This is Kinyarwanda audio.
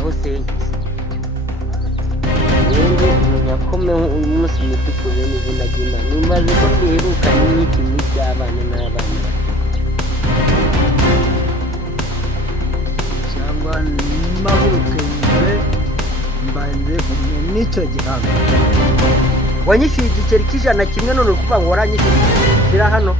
aho sengize rero unyakome umunsi mutukure n'izina ry'Imana nimbaze ko biheruka n'iki n'iby'abana n'abana cyangwa mpaguruke mbanze kumwe n'icyo gihamya wanyishyuye igiceri cy'ijana kimwe none ukuvuga ngo waranyishyuye shyira hano